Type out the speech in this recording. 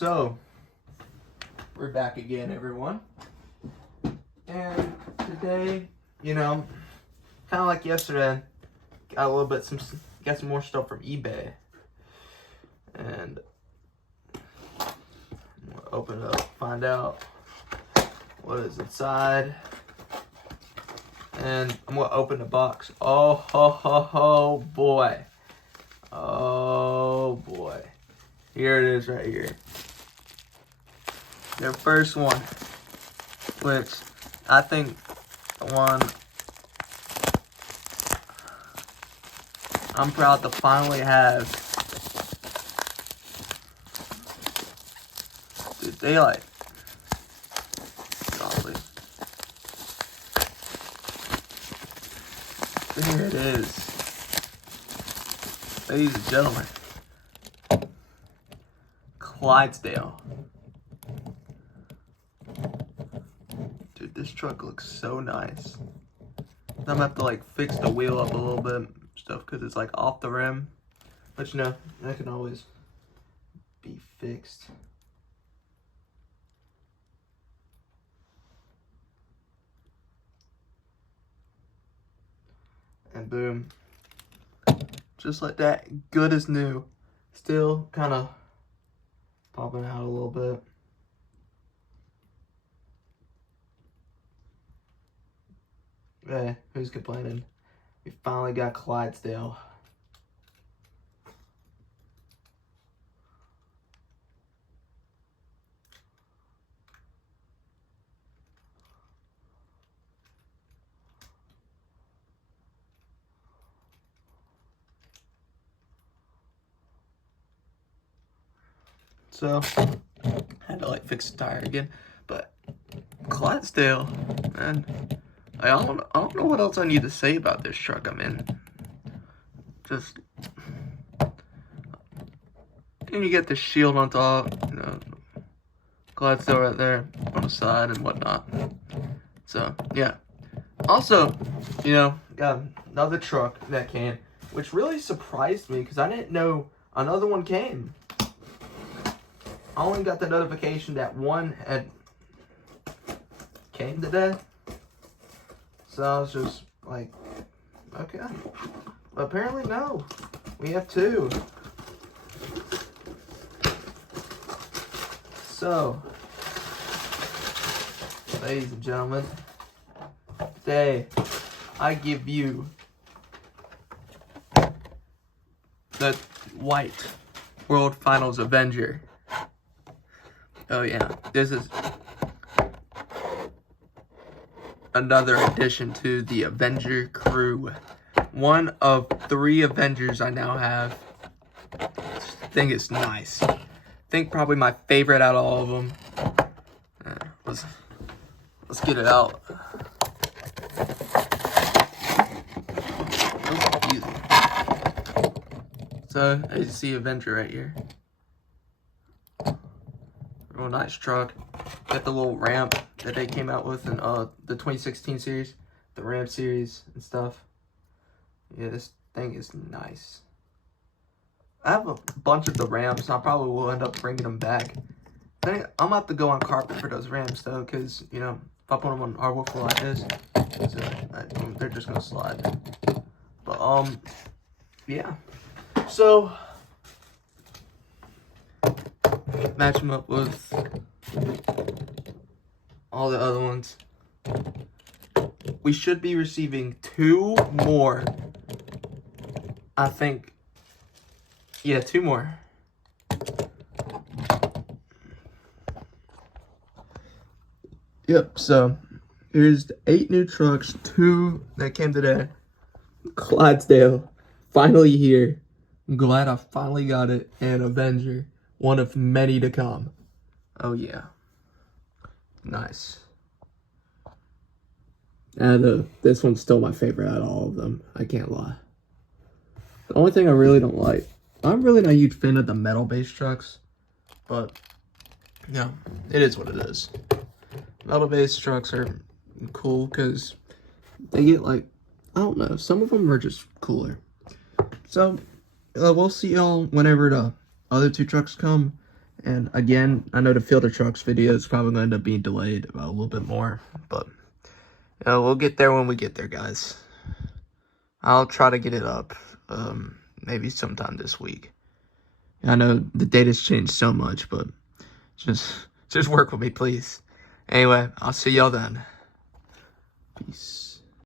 So, we're back again, everyone. And today, kind of like yesterday, got some more stuff from eBay. And I'm gonna open it up, find out what is inside. And I'm gonna open the box. Oh boy. Oh boy. Here it is right here. The first one, which I think the one I'm proud to finally have. Dude, daylight. Golly. There it is. Ladies and gentlemen. Clydesdale. Dude, this truck looks so nice. I'm gonna have to fix the wheel up a little bit stuff because it's off the rim. But that can always be fixed. And boom. Just like that, good as new. Still kind of popping out a little bit. Hey, who's complaining? We finally got Clydesdale. So, had to fix the tire again, but Clydesdale, man, I don't know what else I need to say about this truck I'm in. Just, and you get the shield on top, Clydesdale right there on the side and whatnot. So, yeah. Also, got another truck that came, which really surprised me because I didn't know another one came. I only got the notification that one had came today. So I was just like, okay. But apparently no. We have two. So, ladies and gentlemen, today I give you the White World Finals Avenger. Oh yeah, this is another addition to the Avenger crew. One of 3 Avengers I now have. I think it's nice. I think probably my favorite out of all of them. Let's get it out. Oh, easy. So as you see, Avenger right here. Real nice truck. Got the little ramp that they came out with in the 2016 series, the ramp series and stuff. Yeah, this thing is nice. I have a bunch of the ramps. I probably will end up bringing them back. I'm gonna have to go on carpet for those ramps though, because if I put them on hardwood floor like this, they're just gonna slide. But yeah. So match them up with all the other ones. We should be receiving 2 more. I think. Yeah, 2 more. Yep, so here's the 8 new trucks, 2 that came today. Clydesdale, finally here. I'm glad I finally got it. And Avenger, one of many to come. Oh yeah. Nice. And this one's still my favorite out of all of them. I can't lie. The only thing I really don't like, I'm really not a huge fan of the metal-based trucks, but it is what it is. Metal-based trucks are cool because they get I don't know, some of them are just cooler. So we'll see y'all whenever the other 2 trucks come, And again, I know the filter trucks video is probably going to end up being delayed about a little bit more, but we'll get there when we get there, guys. I'll try to get it up maybe sometime this week. I know the data's changed so much, but just work with me, please. Anyway, I'll see y'all then. Peace.